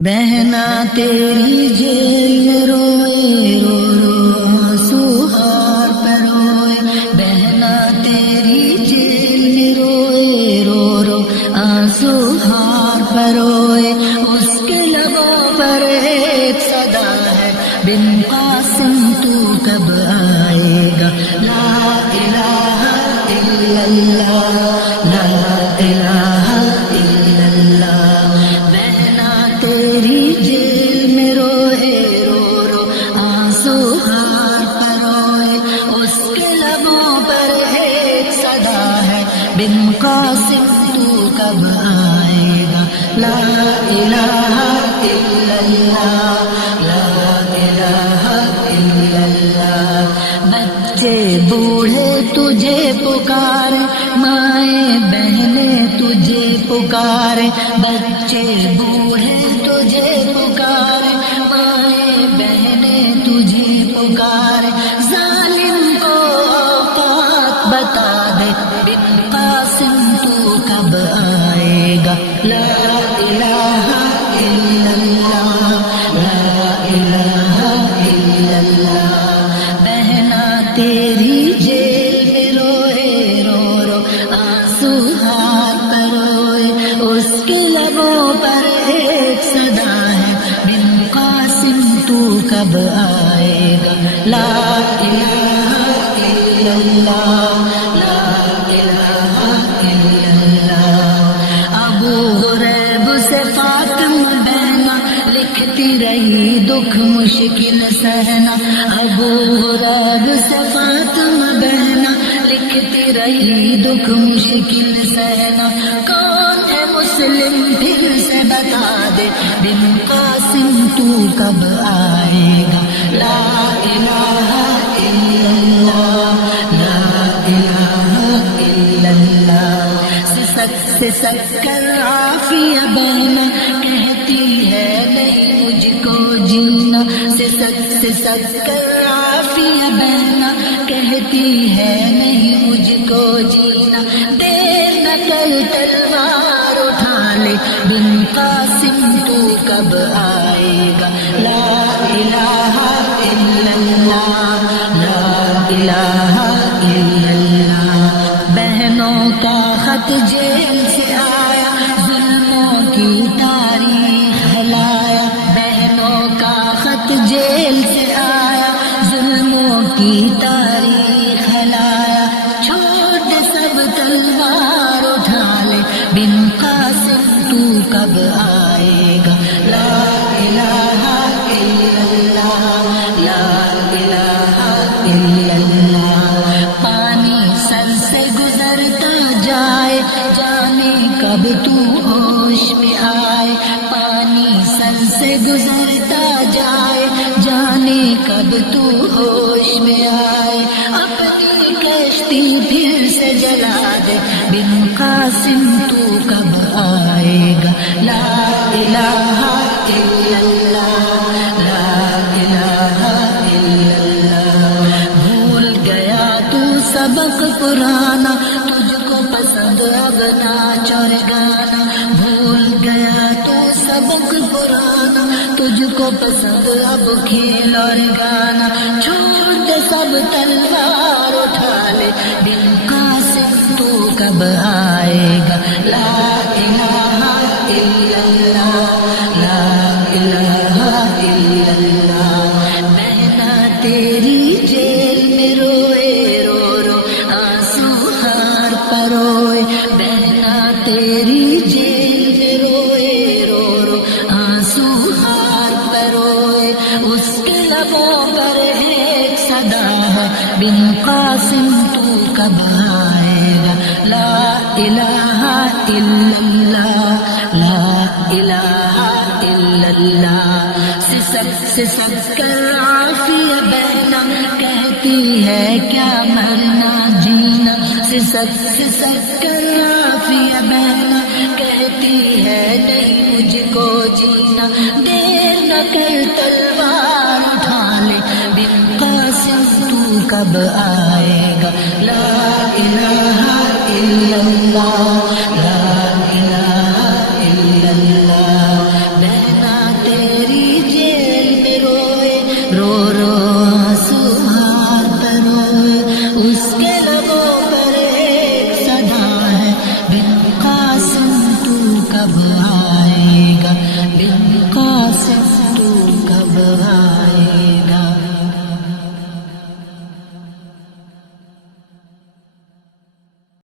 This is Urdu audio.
بہنا تیری جیل میں روئے رو رو آنسو ہار پر روئے، بہنا تیری جیل میں روئے رو رو آنسو ہار پر روئے، اس کے لبوں پر ایک صدا ہے بن قاسم تو کب آئے گا، لا الہ الا اللہ لا الہ الا اللہ۔ بہنا تیری جیل میں روئے رو رو آنسو ہار پر روئے، اس کے لبوں پر ایک صدا ہے بن قاسم تو کب آئے گا، لا الہ الا اللہ لا الہ الا اللہ۔ بچے بوڑھے تجھے پکارے، مائیں بہنیں تجھے پکارے، بچے بوڑھے تجھے پکارے، مائیں بہنیں تجھے پکارے، ظالم کو اوقات بتا دے بن قاسم تو کب آئے گا، لا الہ الا اللہ لا الہ الا اللہ۔ بہنا تیری جیل میں روئے رو رو آنسو ہار پر روئے، اس کے لبوں پر ایک صدا ہے بن قاسم تو کب آئے گا، لا الہ الا اللہ لا الہ الا اللہ۔ ابو غریب سے فاطمہ بہنا لکھتی رہی دکھ مشکل سہنا، ابو غریب سے فاطمہ بہنا لکھتی رہی دکھ مشکل سہنا، کون ہے مسلم پھر سے بتا دے بن قاسم تو کب آئے گا، لا الہ الا اللہ لا الہ الا اللہ۔ سسک کر عافیہ بہنا کہتی ہے نہیں مجھ کو جینا، سسک کر عافیہ بہنا کہتی ہے نہیں مجھ کو جینا، دیر نہ کر تلوار اٹھا لے بن قاسم تو کب آئے گا، لا الہ الا اللہ لا الہ الا اللہ۔ بہنوں کا خط جیل سے آیا، ظلموں کی تاریخ لایا، بہنوں کا خط جیل سے آیا، ظلموں کی تاریخ لایا، چھوڑ دے سب تلوار اٹھا لے بن قاسم تو کب آئے گا، لا الہ الا اللہ لا الہ الا اللہ۔ پانی سر سے گزرتا جائے جانے کب تو ہوش میں آئے، پانی سر سے گزرتا جائے جانے کب تو ہوش میں آئے، اپنی کشتی پھر سے جلا دے بن قاسم تو کب آئے گا، لا الہ الا اللہ لا الہ الا اللہ۔ بھول گیا تو سبق پرانا، تجھ کو پسند اب ناچ اور گانا، بھول گیا تو سبق پرانا، تجھ کو پسند اب کھیل اور گانا، چھوڑ دے سب تلوار اٹھا لے بن قاسم تو کب آئے گا، لا الہ الا اللہ لا الہ الا اللہ۔ بہنا تیری جیل میں روئے رو رو آنسو ہار پر روئے، بہنا تیری جیل میں روئے رو رو آنسو ہار پر روئے، اس کے لبوں پر ایک صدا ہے بن قاسم تو کب آئے گا، لا الہ الا اللہ لا الہ الا اللہ۔ سسک کر عافیہ بہنا کہتی ہے کیا مرنا جینا، سسک کر عافیہ بہنا کہتی ہے نہیں مجھ کو جینا، دیر نہ کر تلوار اٹھا لے بن قاسم تو کب آئے گا، لا الہ الا اللہ